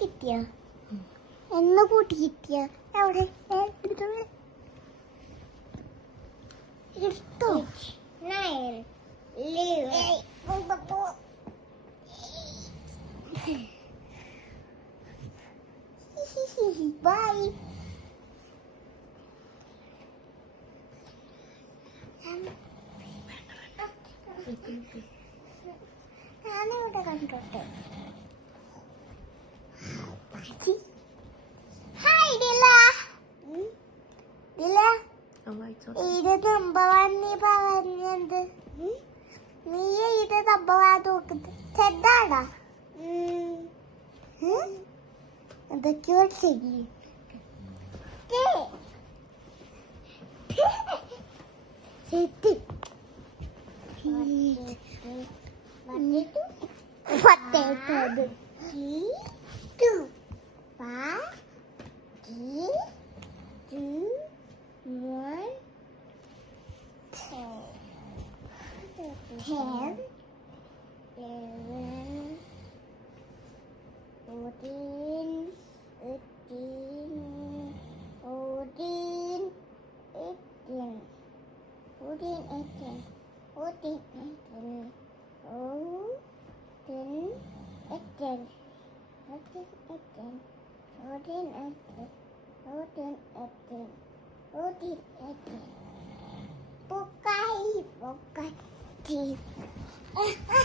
കിട്ടിയ എന്ന് കൂട്ടി കിട്ടിയ എവിടെ എടുത്തോ ബൈ. ഞാനിവിടെ കണ്ടോട്ടെ. ഹായ് ഡില. ഡില ഇത് സംഭവം നീ പറഞ്ഞത്. നീ ഇത് സംഭവം നോക്കുന്നത് ചെറുതാടാ. എന്തൊക്കെയോ ചെയ്യും. Bukai, bukai.